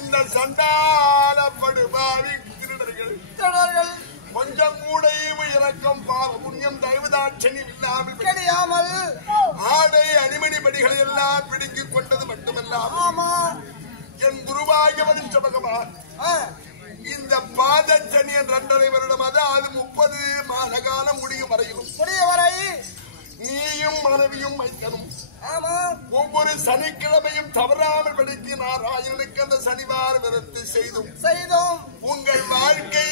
இந்த சண்டால படுபாவி திருடர்கள் கொஞ்சம் கூட இறக்கம் புண்ணியம் தயவுதாட்சணி இல்லாமல் கிடையாமல் ஆடை அணிமணி படிகளை எல்லாம் பிடிக்கிக் கொண்டது மட்டுமல்லாமல் என் துருபாகியவனின் பகவான் இந்த பாதச்சனியன் 2.5 வருடம் அதாவது 30 மாத காலம் முடியும் வரை நீயும் மனைவியும் வைக்கணும். ஒவ்வொரு சனிக்கிழமையும் தவறாமல் படிக்க நாராயணனுக்கு அந்த சனிவார விரத்து செய்தோம். உங்கள் வாழ்க்கை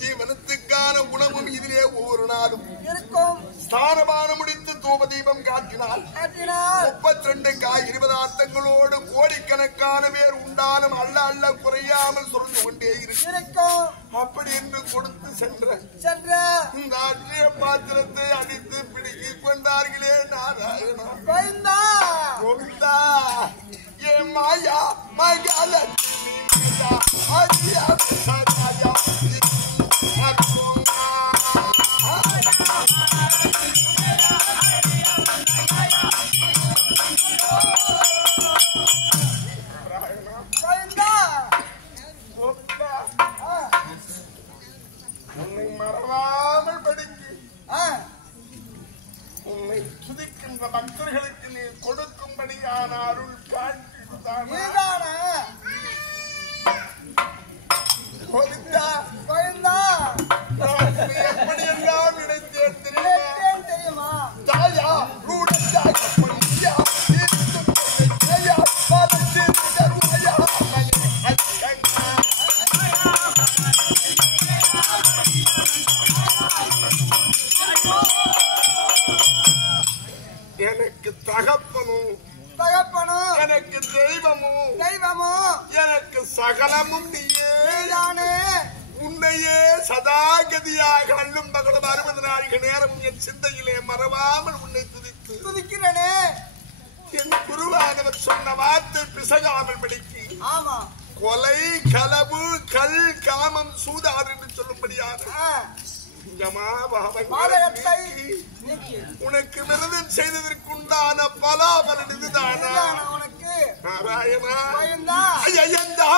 ஜீவனத்துக்கான உணவும் இதிலே ஒவ்வொரு நாளும் இருக்கும். ஸ்தானமான முடித்து தூப தீபம் காட்டினால் 32 காய் 20 அர்த்தங்களோடு கோடிக்கணக்கான பேர் உண்டாலும் அல்ல குறையாமல் சுரந்து கொண்டே இருக்கும். அப்படி என்று கொடுத்து சென்ற இந்த அட்டைய பாத்திரத்தை அடித்து பிடிக்கிக் கொண்டார்களே நாராயணா கோவிந்தா ஏ மாயா மகால உன்னை மறவாமல் படிக்கு உன்னை துதிக்கின்ற பக்தர்களுக்கு நீ கொடுக்கும்படியான அருள் காட்டி எப்படி எல்லாம் நினைத்தேன் தெரியுமா தாயா எனக்கு தகப்பனும் எனக்கு தெய்வமும் எனக்கு சகலமும் நீயே உன்னையே சதாகதியாக அள்ளும் பகலும் 60 நாளைக்கு நேரம் என் சிந்தையிலே மறவாமல் உன்னை துதிக்கிறனே. என் குருவானவர் சொன்ன வார்த்தை பிசகாமல் படிக்கு கொலை களவு கல் காமம் சூதாறு என்று சொல்லும்படியான உனக்கு விரதம் செய்ததற்குண்டான பலாபலன் இதுதானா நாராயணா ஐயந்தா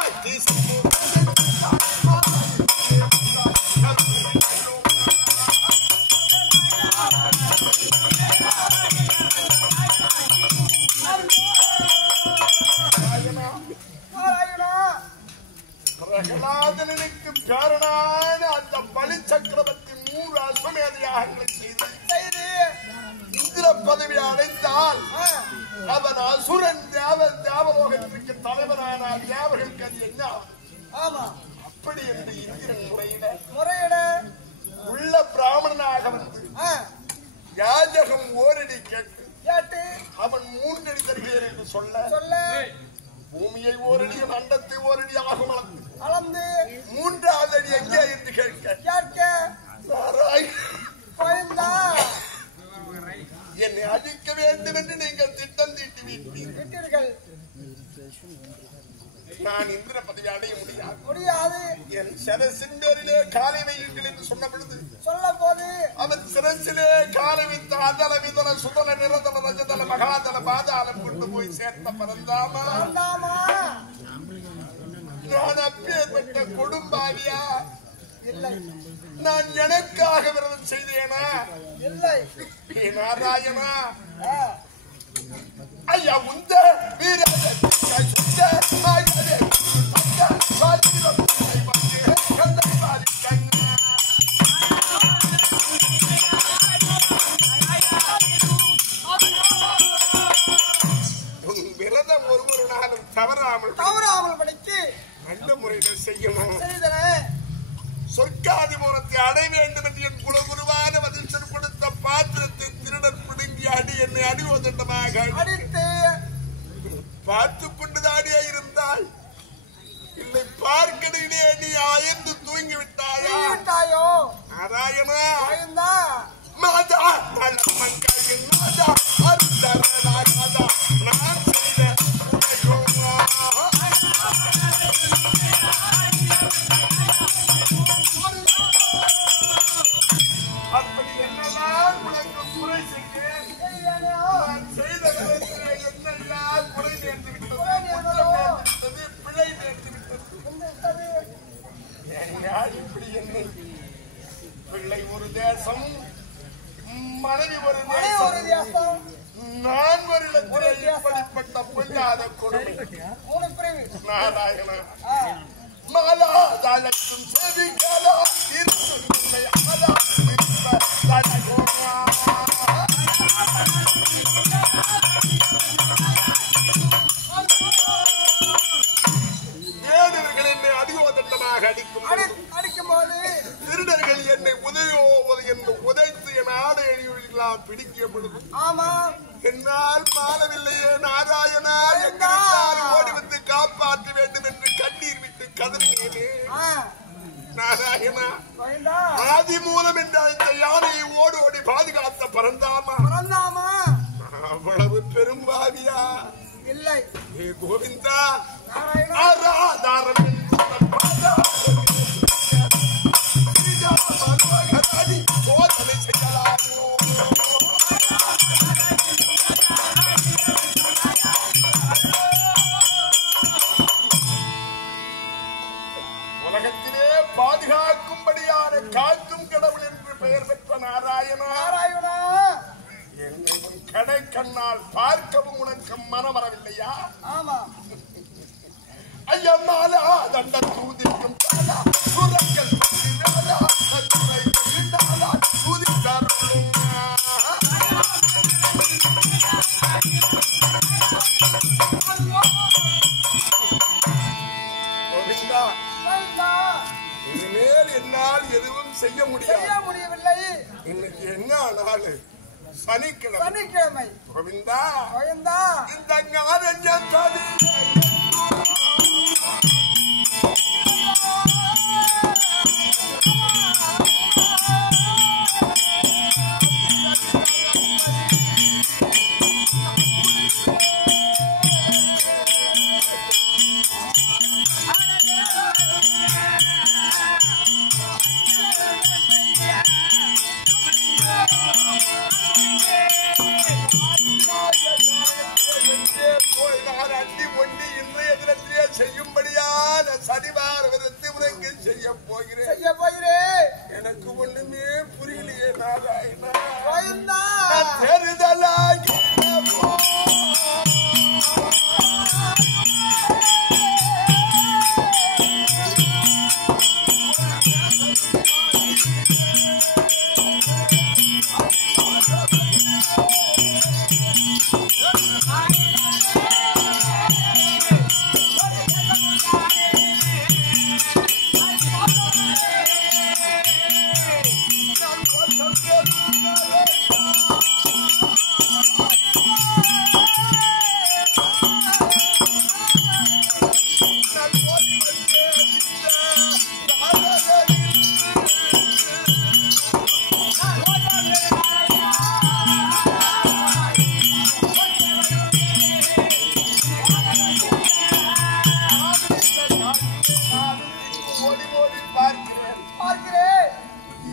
பிரகலாதனுக்கு காரணான அந்த பலி சக்கரவர்த்தி 3 அஸ்வமேத யாகங்களை செய்து இந்திர பதவி அடைந்தால் அவன் அசுரன் தேவலோகத்திற்கு தலைவரானால் தேவர்களுக்கு அது என்ன? அப்படி என்று இந்திரன் முறையிட உள்ள பிராமணனாக வந்து யாஜகம் ஓரடி கேட்டு அவன் 3 அடி தருகிறேன் என்று சொல்ல பூமியை ஓரடியும் அண்டத்தை ஓரடியாக அளந்து 3வது அடி எங்கே என்று கேட்க என்னை அழிக்க வேண்டும் என்று நீங்கள் திட்டம் தீட்டிவிட்டீர்கள். நான் இந்திர பதவி அடைய முடியாது. என் சிரசின் பேரிலே காலை வையுங்கள் என்று சொன்ன போது அவன் சிரசிலே காலை வைத்த அதல விதல சுதல நிரதல ரஜதல மகாதல பாதாளம் கொண்டு போய் சேர்த்த பரந்தாமா நான் அப்பேற்பட்ட கொடும்பாவியா? இல்லை. நான் எனக்காக விரதம் செய்தேனா? இல்லை. நாராயணா ஐயா உந்த விரதம் ஒரு நாளும் தவறாமல் படித்து நல்ல முறையில் செய்யணும். சொர்க்காதி மூலத்தை அடைய வேண்டும் என்று என் குலகுருவான வதிஷ்டர் கொடுத்த பாத்திரத்தை திருடன் பிடுங்கி அடி என்னை அடிவதமாக அடித்து பார்த்து கொண்டுதாடியே இருந்தால் இல்லை பார்க்கடையிலே நீ அயர்ந்து தூங்கி விட்டாயோ நாராயணா மாதா மாதா நான் செய்த அப்படி என்னதான் உனக்கு முறை செய்கிறேன் மாலா தழைக்கும் செவிகளா இருந்துள்ளை அமலா தழைகோமா ஏடுகள் என்னை அதிகோதட்டமாக அடிக்கும் போது திருடர்கள் என்னை உதயோவது என்று உதைத்து என் ஆடை அணியெல்லாம் பிடிக்கிய பொழுது ஆமா என்னால் மாறவில்லையே நாராயணா எங்கால் ஓடி வந்து காப்பாற்ற வேண்டும் என்று கண்ணீர் விட்டு கதறினேனே நாராயணா ஆதி மூலம் என்ற இந்த யானையை ஓடி ஓடி பாதுகாத்த பரந்தாமா அவ்வளவு பெரும்பாவியா இல்லை கோவிந்தா ஆராதாரம் சோதனை செய்யலாமோ உலகத்திலே பாதுகாக்கும்படியான காக்கும் கடவுள் என்று பெயர் பெற்ற நாராயணா என்னை உன் கடை கண்ணால் பார்க்கவும் உனக்கு மனம் வரவில்லையா ஆமா ஐயம்மாலா தண்ட தூதிக்கும் சுரக்கல் இனிமேல் என்னால் எதுவும் செய்ய முடியவில்லை இன்னைக்கு என்ன நாள் சனிக்கிழமை கோவிந்தா இந்த ஞானஞ்சாதி செய்யும்படியான சனிவார விரத்தை உனக்கு செய்ய போகிறேன் எனக்கு ஒண்ணுமே புரியலையே நாராயணா பெறுதலாகி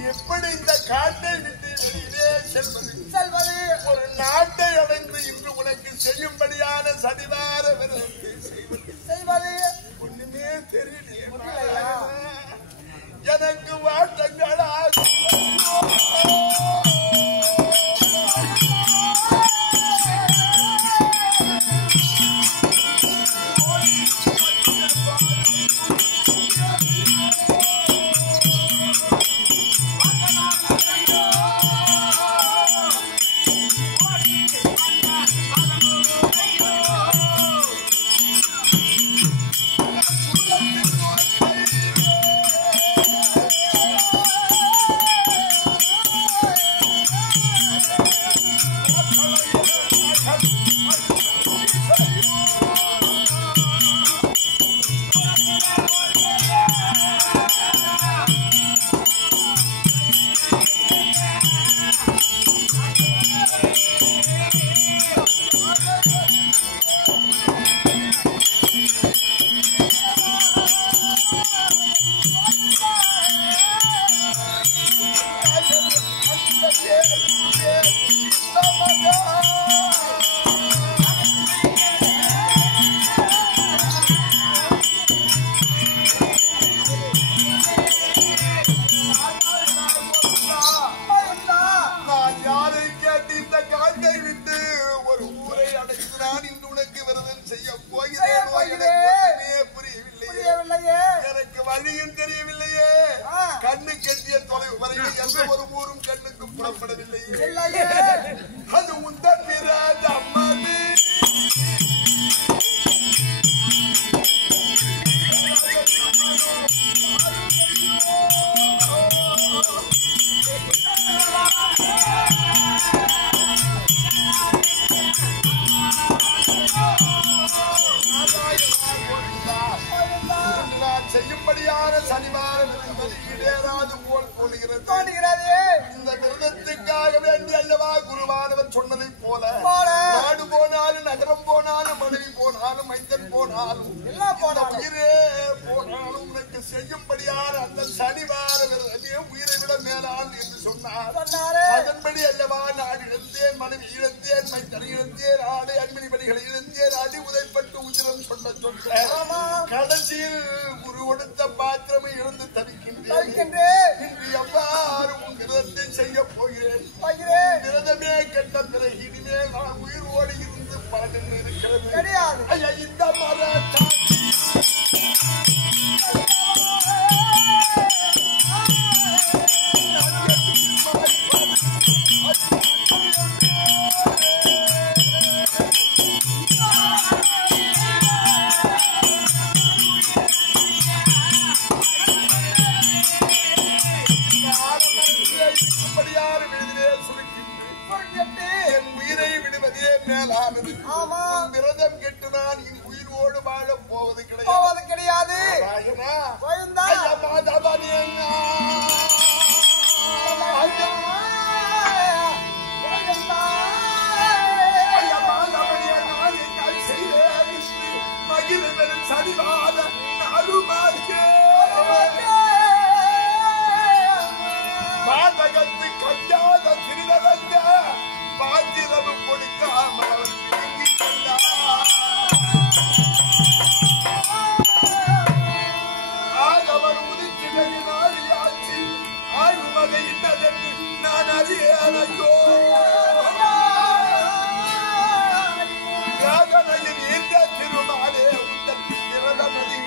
எப்படி இந்த காட்டை விட்டு வெளியிலே செல்வது ஒரு நாட்டை அடைந்து இன்று உனக்கு செய்யும்படியான சதிவார விரத்தை செய்வது ஒண்ணுமே தெரியலையா எனக்கு வாட்டங்களா புறப்படவில்லையே அது உந்தன் விராஜம்மது செய்யும்படியான சனிவாரம் இடேறாது போல் தோணுகிறது. இந்த விரதத்துக்காக வேண்டி அல்லவா குருவானவர் சொன்னதை போல நாடு போனாலும் நகரம் போனாலும் மனைவி போனாலும் மைந்தன் போனாலும் உயிரே போனாலும் உனக்கு செய்யும்படியான அந்த சனிவார விரதமே உயிரை விட மேலான் என்று சொன்னார். அதன்படி அல்லவா நான் இழந்தேன், மனைவி இழந்தேன், மைந்தனை இழந்தேன், ஆடை அன்மணி பணிகளை இழந்தேன், அடி உதைப்பட்டு உயிரம் சொன்ன கடைசியில் குரு கொடுத்த பாத்திரமை இழந்து தவிக்கின்றேன். இன்று எவ்வாறு உன் விரதத்தை செய்ய போகிறேன்? விரதமே கெட்ட பிறகு இனிமேல் நான் உயிரோடு இருந்து பலன் இருக்கிறது. ஐயா இந்த விரதம் கெட்டு நான் உயிரோடு வாழ போவது கிடையாது. சனிவாத பாதகத்து கஞ்சாத திருநகந்த பாத்திரவு கொடுக்காமல் ஆகவர் உதிச்சினாரியாச்சு ஆய்வுமகை இன்னதென்று நான் அறியேனையோ காதலையில் இந்த திருமாலே உந்தன் விரதமதி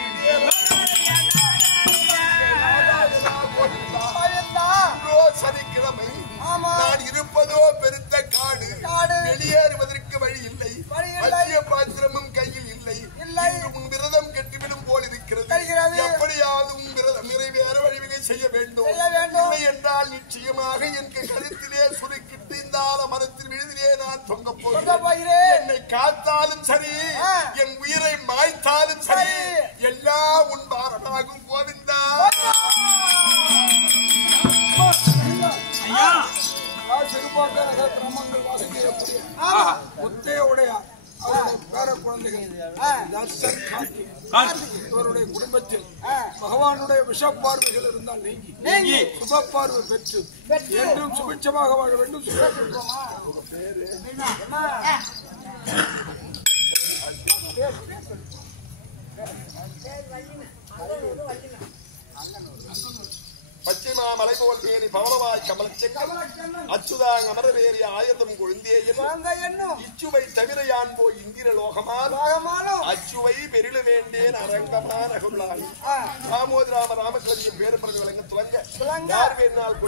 சனிக்கிழமை நான் இருப்பதோ பெருத்த காடு, வெளியேறுவதற்கு வழி இல்லை, அரிய பாத்திரமும் கையில் இல்லை. உன் விரதம் கெட்டுவிடும் போல் இருக்கிறது. எப்படியாவது உன் விரதம் நிறைவேற வழிவகை செய்ய வேண்டும். இல்லை என்றால் நிச்சயமாக என் கழுத்திலே சுருக்கிட்டு இந்த மரத்தில் விழுதிலே நான் தொங்க போகிறேன். என்னை காத்தாலும் சரி, என் உயிரை மாய்த்தாலும் சரி, எல்லாம் உன் பாரமாகும் கோவிந்தா. கிராமங்கள் வாசிக்கக்கூடிய முத்தைய உடையார் பேர குழந்தைகள் இவருடைய குடும்பத்தில் பகவானுடைய விஷப்பார்வைகள் இருந்தால் நீங்கி சுப பார்வை பெற்று என்றும் சுபிட்சமாக வாழ வேண்டும். பச்சிமா மலை போல் பேரி பவளவாய் கமலச்செங்கல் அச்சுதாக அமரவேறிய ஆயுதம் கொழுந்தே இச்சுவை தவிர யான் போய் இந்திர லோகமான் அச்சுவை பெரில வேண்டேன் அரங்கமான அகருளான் ராமோதிராம ராமகிருஷ்ணன் பேரு பிறகு விளங்க துவங்க யார் வேணால்